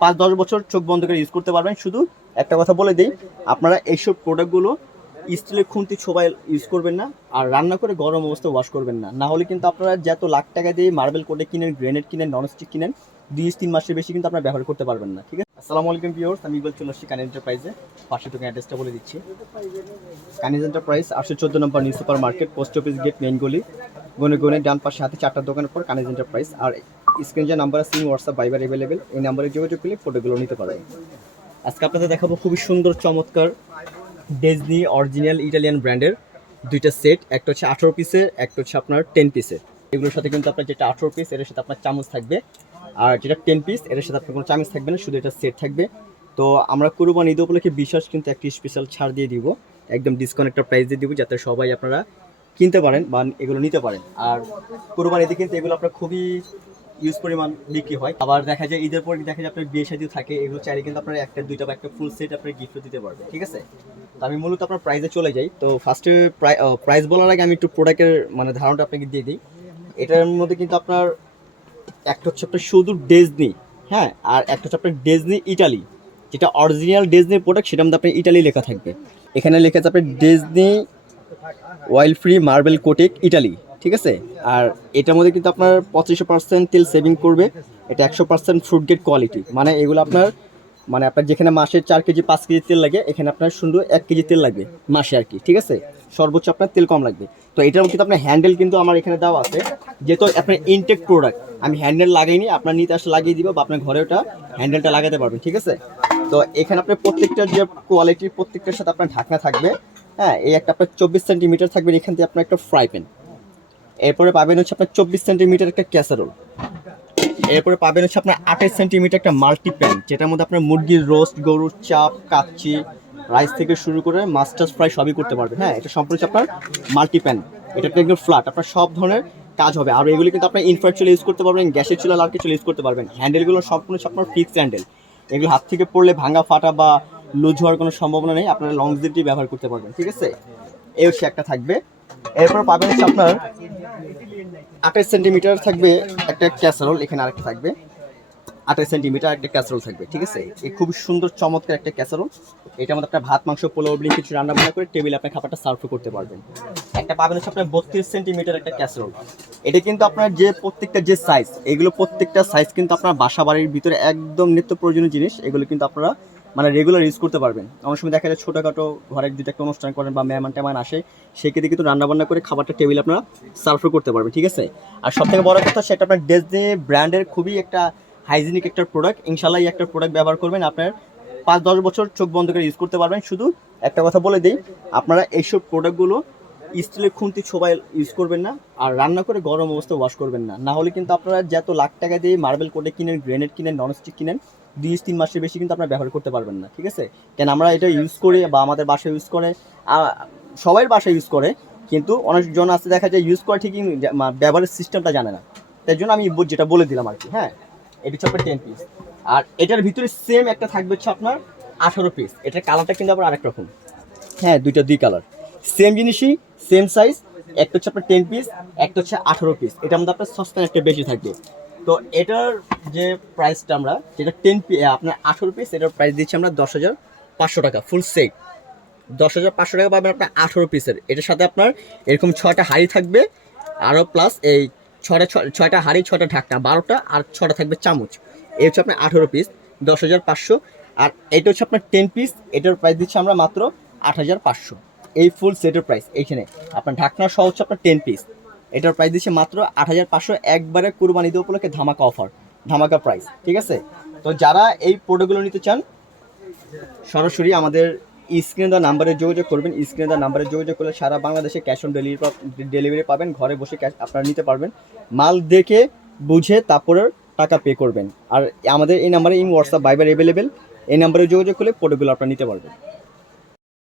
পাঁচ, দশ বছর চোখ বন্ধ করে ইউজ করতে পারবেন। শুধু একটা কথা বলে দিই, আপনারা এইসব প্রোডাক্টগুলো স্টিলের খুন্তি ছোবাই ইউজ করবেন না আর রান্না করে গরম অবস্থায় ওয়াশ করবেন না। না হলে কিন্তু আপনারা যত লাখ টাকা দিয়ে মার্বেল কোটে কিনেন গ্রেনেড কিনেন ননস্টিক কিনেন দুই তিন মাসের বেশি কিন্তু আপনারা ব্যবহার করতে পারবেন না, ঠিক আছে? আসসালামু আলাইকুম ভিউয়ার্স, আমি ইকবাল চলে আসছি কান এন্টারপ্রাইজে পাশে তোকে অ্যাড্রেসটা বলে দিচ্ছি। কানিজ এন্টারপ্রাইজ আটশো চোদ্দ নম্বর new super market post office gate main গলি গনে গনে ডান পাশে হাতে চারটা দোকানের পর কানিজ এন্টারপ্রাইজ আর স্ক্রিন যে নাম্বার আছে হোয়াটসঅ্যাপ বাইবার অ্যাভেলেবেল এই নাম্বারে যোগাযোগ করলে ফটোগুলো নিতে পারবেন। আজকে আপনাদের দেখাবো খুবই সুন্দর, চমৎকার ডেজনি অরিজিনাল ইটালিয়ান ব্র্যান্ডের দুইটা সেট একটা হচ্ছে আঠারো পিসের একটা হচ্ছে আপনার টেন পিসের এগুলোর সাথে কিন্তু আপনার যেটা আঠারো পিস এর সাথে আপনার চামচ থাকবে। আর যেটা টেন পিস এটার সাথে আপনার কোনো চামচ থাকবে না, শুধু এটা সেট থাকবে। তো আমরা কুরবান ঈদ উপলক্ষে বিশ্বাস কিন্তু একটি স্পেশাল ছাড় দিয়ে দিব, একদম ডিসকাউন্ট প্রাইস দিয়ে দিব, যাতে সবাই আপনারা কিনতে পারেন বা এগুলো নিতে পারেন। আর কুরবান ঈদে কিন্তু এগুলো আপনার খুবই ইউজ পরিমাণ বিক্রি হয়। আবার দেখা যায় ঈদের পর দেখা যায় আপনার বিয়ে শাদিও থাকে, এগুলো চাইলে কিন্তু আপনার একটা, দুইটা বা একটা ফুল সেট আপনার গিফট দিতে পারবে ঠিক আছে? তো আমি মূলত আপনার প্রাইসে চলে যাই। তো ফার্স্টে প্রাইস বলার আগে আমি একটু প্রোডাক্টের মানে ধারণাটা আপনাকে দিয়ে দিই। এটার মধ্যে কিন্তু আপনার একটা হচ্ছে আপনার শুধু ডেজনি হ্যাঁ? আর একটা হচ্ছে আপনার ডেজনি ইটালি যেটা অরিজিনাল ডেজনি প্রোডাক্ট সেটার মধ্যে আপনার ইটালি লেখা থাকবে। এখানে লেখা আছে আপনার ডেজনি অয়েল ফ্রি মার্বেল কোটেক ইটালি ঠিক আছে? আর এটার মধ্যে কিন্তু আপনার পঁচিশশো পার্সেন্ট তেল সেভিং করবে, এটা একশো পার্সেন্ট ফ্রুট গেট কোয়ালিটি মানে এগুলো আপনার মানে আপনার যেখানে মাসে চার কেজি, পাঁচ কেজি তেল লাগে, এখানে আপনার সুন্দর এক কেজি তেল লাগবে মাসে আর কি, ঠিক আছে? সর্বোচ্চ আপনার তেল কম লাগবে। তো এটার কিন্তু আপনার হ্যান্ডেল কিন্তু আমার এখানে দেওয়া আছে, যেহেতু আপনার ইনটেক প্রোডাক্ট আমি হ্যান্ডেল লাগাইনি, আপনার নিতে আসলে লাগিয়ে দিব বা আপনার ঘরে ওটা হ্যান্ডেলটা লাগাতে পারবেন, ঠিক আছে? তো এখানে আপনার প্রত্যেকটার যে কোয়ালিটির প্রত্যেকটার সাথে আপনার ঢাকনা থাকবে হ্যাঁ? এই একটা আপনার চব্বিশ সেন্টিমিটার থাকবে, এখান থেকে আপনার একটা ফ্রাই প্যান এরপরে পাবেন হচ্ছে আপনার চব্বিশ সেন্টিমিটার একটা ক্যাসারোল এরপরে পাবেন হচ্ছে আপনার আঠাশ সেন্টিমিটার একটা মাল্টি প্যান যেটার মধ্যে আপনার মুরগির রোস্ট গরুর চাপ কাচ্চি রাইস থেকে শুরু করে মাস্টার্স ফ্রাই সবই করতে পারবেন। হ্যাঁ এটা সম্পূর্ণ আপনার মাল্টি প্যান এটা একদম ফ্ল্যাট আপনার সব ধরনের কাজ হবে। আর এগুলি কিন্তু আপনার ইনফ্রাট চুলা ইউজ করতে পারবেন, গ্যাসের চুলা লাল চুলা ইউজ করতে পারবেন। হ্যান্ডেলগুলো সম্পূর্ণ আপনার ফিক্সড হ্যান্ডেল এগুলো হাত থেকে পড়লে ভাঙা ফাটা বা লুজ হওয়ার কোনো সম্ভাবনা নেই, আপনারা লং জিপটি ব্যবহার করতে পারবেন, ঠিক আছে? এই হচ্ছে একটা থাকবে। এরপর পাবেন হচ্ছে আপনার আঠাশ সেন্টিমিটার থাকবে একটা ক্যাসারোল, এখানে আরেকটা থাকবে। আঠাশ সেন্টিমিটার একটা ক্যাসারোল থাকবে, ঠিক আছে? এই খুব সুন্দর, চমৎকার একটা ক্যাসারোল। এটার মধ্যে একটা ভাত, মাংস, পোলাও বিলি কিছু রান্না বান্না করে টেবিলে আপনি খাবারটা সার্ভ করতে পারবেন। একটা পাবেন হচ্ছে আপনার বত্রিশ সেন্টিমিটার একটা ক্যাসারোল। এটা কিন্তু আপনার যে প্রত্যেকটা যে সাইজ এগুলো প্রত্যেকটা সাইজ কিন্তু আপনার বাসা বাড়ির ভিতরে একদম নিত্য প্রয়োজনীয় জিনিস। এগুলো কিন্তু আপনারা মানে রেগুলার ইউজ করতে পারবেন। অনেক সময় দেখা যায় ছোটোখাটো ঘরের যদি একটা অনুষ্ঠান করেন বা মেহমান টেমান আসে, সেক্ষেত্রে কিন্তু রান্নাবান্না করে খাবারটা টেবিল আপনারা সার্ভ করতে পারবেন, ঠিক আছে? আর সব থেকে বড় কথা সেটা আপনার ডেজনি ব্র্যান্ডের খুবই একটা হাইজিনিক একটা প্রোডাক্ট ইনশাল্লাহ একটা প্রোডাক্ট ব্যবহার করবেন, আপনার পাঁচ দশ বছর চোখ বন্ধ করে ইউজ করতে পারবেন। শুধু একটা কথা বলে দিই, আপনারা এইসব প্রোডাক্টগুলো স্টিলের খুন্তি ছোবাই ইউজ করবেন না, আর রান্না করে গরম অবস্থায় ওয়াশ করবেন না। না হলে কিন্তু আপনারা যত লাখ টাকা দিয়ে মার্বেল কোটে কিনেন গ্রেনেড কিনেন ননস্টিক কিনেন, দুই তিন মাসের বেশি কিন্তু আপনারা ব্যবহার করতে পারবেন না, ঠিক আছে? কেন আমরা এটা ইউজ করি বা আমাদের বাসায় ইউজ করে সবাই বাসায় ইউজ করে, কিন্তু অনেকজন আছে দেখা যায় ইউজ করে ঠিকই ব্যবহারের সিস্টেমটা জানে না। তাই জন্য আমি যেটা বলে দিলাম আর কি হ্যাঁ? এটা হচ্ছে আপনার টেন পিস আর এটার ভিতরে সেম একটা থাকবে হচ্ছে আপনার আঠারো পিস এটার কালারটা কিন্তু আবার আরেক রকম। হ্যাঁ দুইটা দুই কালার সেম জিনিসই সেম সাইজ একটা হচ্ছে আপনার টেন পিস একটা হচ্ছে আঠারো পিস এটার মধ্যে আপনার সস্তান একটা বেশি থাকবে। তো এটার যে প্রাইসটা আমরা, যেটা টেন পি আপনার আঠেরো পিস এটার প্রাইস দিচ্ছি আমরা দশ হাজার পাঁচশো টাকা ফুল সেট দশ হাজার পাঁচশো টাকা পাবেন আপনার আঠেরো পিসের এটার সাথে আপনার এরকম ছয়টা হাড়ি থাকবে, আরও প্লাস এই ছটা ছয়টা হাড়ি ছটা ঢাকনা, বারোটা আর ছটা থাকবে চামচ। এই হচ্ছে আপনার আঠেরো পিস দশ হাজার পাঁচশো। আর এটা হচ্ছে আপনার টেন পিস এটার প্রাইস দিচ্ছি আমরা মাত্র আট হাজার পাঁচশো। এই ফুল সেটের প্রাইস এইখানে। আপনার ঢাকনা সহ হচ্ছে আপনার টেন পিস এটার প্রাইস দিচ্ছে মাত্র আট হাজার পাঁচশো একবারে কুরবানি ঈদ উপলক্ষে ধামাকা অফার ধামাকা প্রাইস ঠিক আছে? তো যারা এই প্রোডাক্টগুলো নিতে চান, সরাসরি আমাদের স্ক্রিনে দেওয়া নাম্বারে যোগাযোগ করবেন। স্ক্রিনে দেওয়া নাম্বারে যোগাযোগ করলে সারা বাংলাদেশে ক্যাশ অন ডেলিভারি ডেলিভারি পাবেন। ঘরে বসে ক্যাশ আপনারা নিতে পারবেন। মাল দেখে, বুঝে তারপরে টাকা পে করবেন। আর আমাদের এই নাম্বারে ইন হোয়াটসঅ্যাপ বাইবার অ্যাভেলেবেল এই নাম্বারে যোগাযোগ করলে প্রোডাক্টগুলো আপনারা নিতে পারবেন।